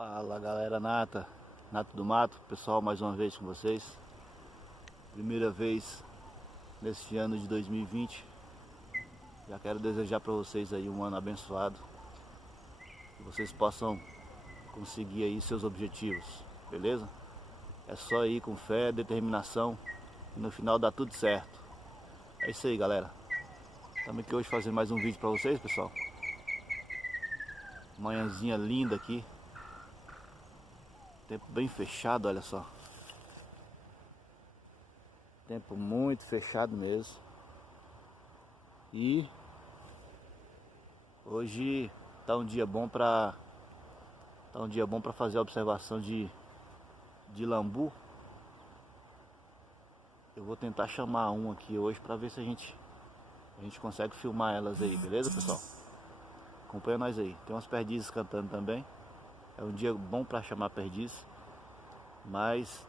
Fala galera Nato do Mato, pessoal, mais uma vez com vocês. Primeira vez neste ano de 2020. Já quero desejar para vocês aí um ano abençoado, que vocês possam conseguir aí seus objetivos, beleza? É só ir com fé, determinação e no final dá tudo certo. É isso aí, galera. Estamos aqui hoje fazendo mais um vídeo para vocês, pessoal. Manhãzinha linda aqui. Tempo bem fechado, olha só. Tempo muito fechado mesmo. E hoje tá um dia bom para fazer a observação de lambu. Eu vou tentar chamar um aqui hoje para ver se a gente consegue filmar elas aí, beleza, pessoal? Acompanha nós aí. Tem umas perdizes cantando também. É um dia bom para chamar perdiz, mas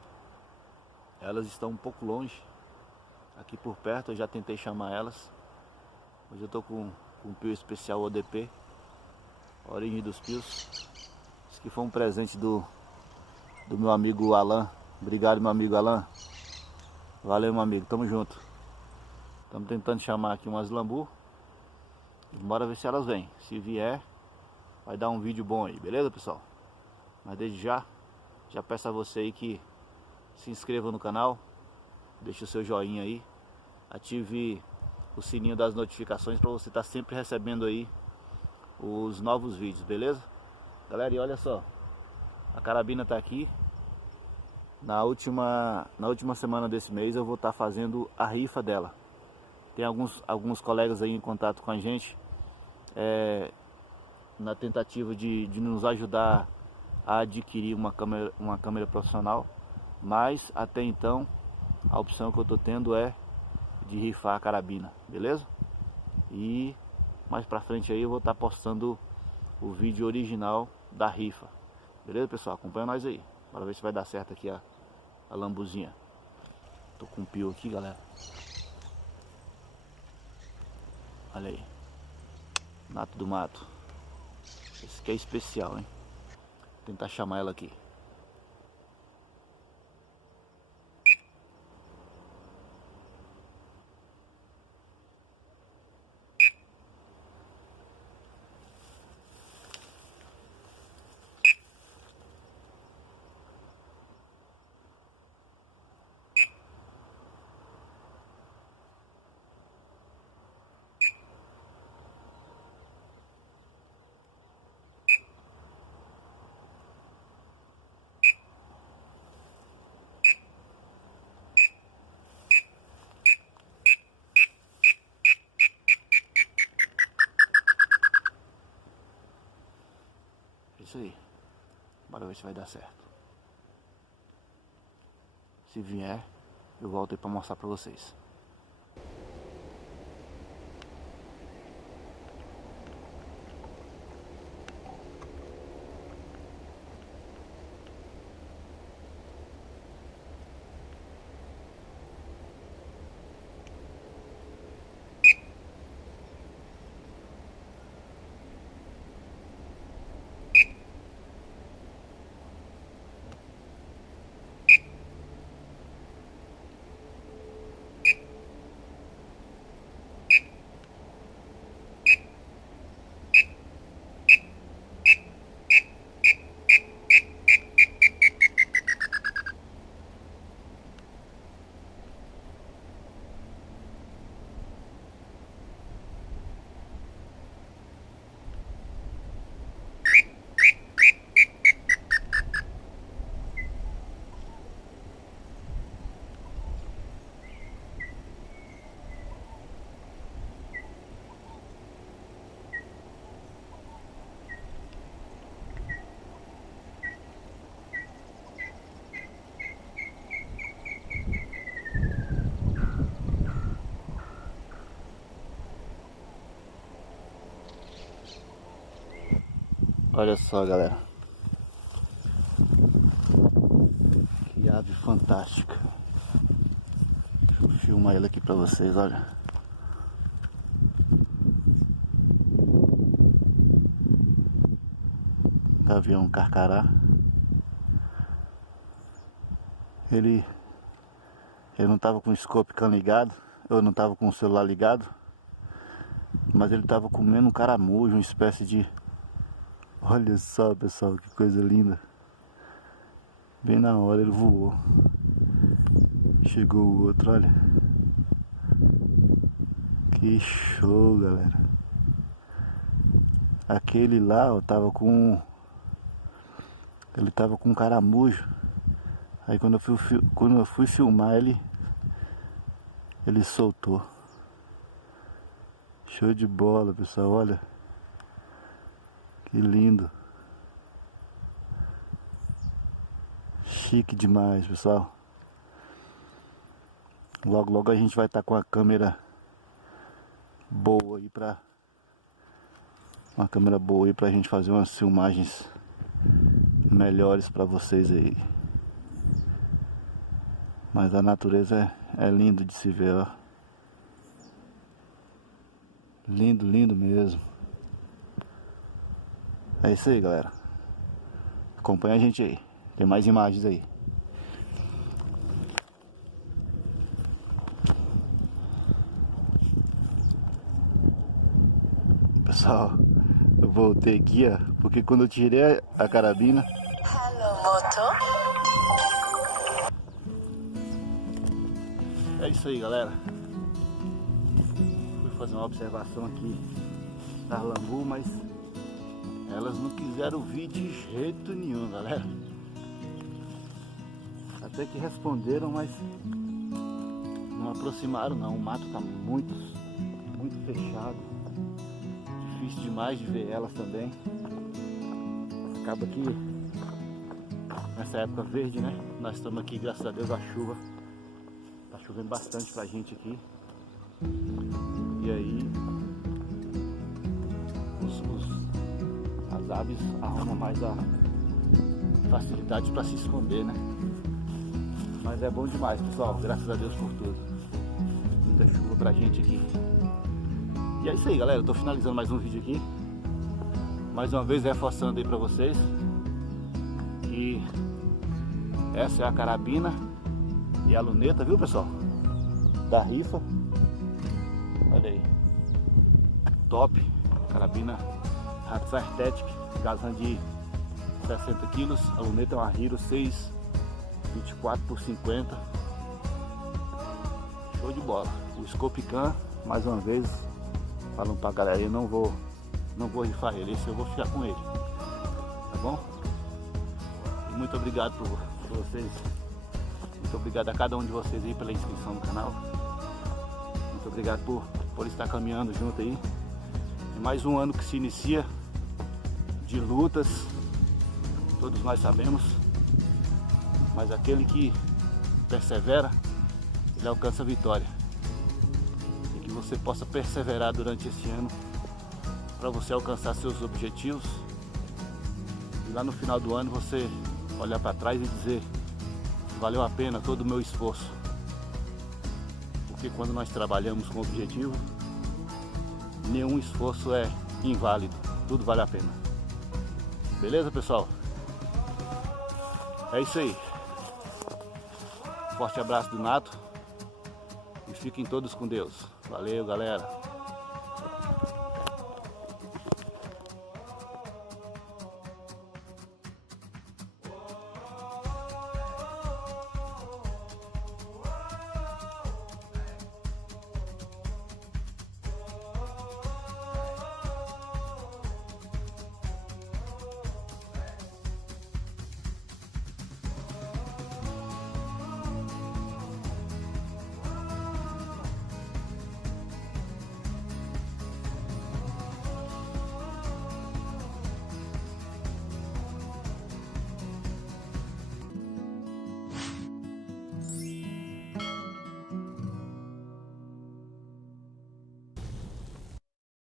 elas estão um pouco longe. Aqui por perto eu já tentei chamar elas. Hoje eu tô com um pio especial ODP, Origem dos Pios. Isso aqui foi um presente do meu amigo Alan. Obrigado, meu amigo Alan. Valeu, meu amigo, tamo junto. Estamos tentando chamar aqui umas lambu. Bora ver se elas vêm. Se vier, vai dar um vídeo bom aí, beleza, pessoal? Mas desde já peço a você aí que se inscreva no canal, deixe o seu joinha aí, ative o sininho das notificações para você estar sempre recebendo aí os novos vídeos, beleza? Galera, e olha só, a carabina tá aqui. Na última semana desse mês eu vou estar fazendo a rifa dela. Tem alguns colegas aí em contato com a gente, na tentativa de nos ajudar a adquirir uma câmera profissional, mas até então a opção que eu estou tendo é de rifar a carabina, beleza? E mais pra frente aí eu vou estar postando o vídeo original da rifa, beleza, pessoal? Acompanha nós aí, bora ver se vai dar certo aqui a lambuzinha. Tô com um pio aqui, galera. Olha aí, Nato do Mato. Esse aqui é especial, hein? Vou tentar chamar ela aqui. Isso aí. Bora ver se vai dar certo. Se vier, eu volto aí pra mostrar pra vocês. Olha só, galera, que ave fantástica. Deixa eu filmar ele aqui pra vocês, olha. Gavião carcará. Ele não tava com o Scopicam ligado, eu não tava com o celular ligado, mas ele tava comendo um caramujo, uma espécie de... Olha só, pessoal, que coisa linda. Bem na hora ele voou. Chegou o outro, olha. Que show, galera. Aquele lá, ó, ele tava com um caramujo. Aí quando eu fui filmar ele soltou. Show de bola, pessoal, olha. Que lindo. Chique demais, pessoal. Logo, logo a gente vai estar com a câmera boa aí pra gente fazer umas filmagens melhores pra vocês aí. Mas a natureza é lindo de se ver, ó. Lindo, lindo mesmo. É isso aí, galera. Acompanha a gente aí. Tem mais imagens aí. Pessoal, eu voltei aqui, ó, porque quando eu tirei a carabina... Hello, moto. É isso aí, galera. Fui fazer uma observação aqui das lambu, mas elas não quiseram vir de jeito nenhum, galera. Até que responderam, mas não aproximaram não. O mato tá muito fechado. Difícil demais de ver elas também. Acaba que nessa época verde, né? Nós estamos aqui, graças a Deus, a chuva. Tá chovendo bastante pra gente aqui. E aí as aves arrumam mais a facilidade para se esconder, né? Mas é bom demais, pessoal. Graças a Deus por tudo. Muita chuva pra gente aqui. E é isso aí, galera. Eu tô finalizando mais um vídeo aqui. Mais uma vez reforçando aí pra vocês que essa é a carabina e a luneta, viu, pessoal? Da rifa. Olha aí. Top. Carabina Ratz Artetic, gazan de 60 kg. A luneta é uma Hero 624 por 50. Show de bola. O Scopicam, mais uma vez, falando pra galera, eu não vou rifar ele, esse eu vou ficar com ele, tá bom? E muito obrigado por vocês, muito obrigado a cada um de vocês aí pela inscrição no canal, muito obrigado por estar caminhando junto aí. É mais um ano que se inicia de lutas, todos nós sabemos, mas aquele que persevera, ele alcança a vitória. E que você possa perseverar durante esse ano para você alcançar seus objetivos e lá no final do ano você olhar para trás e dizer: valeu a pena todo o meu esforço. Porque quando nós trabalhamos com objetivo, nenhum esforço é inválido, tudo vale a pena. Beleza, pessoal? É isso aí. Forte abraço do Nato e fiquem todos com Deus. Valeu, galera.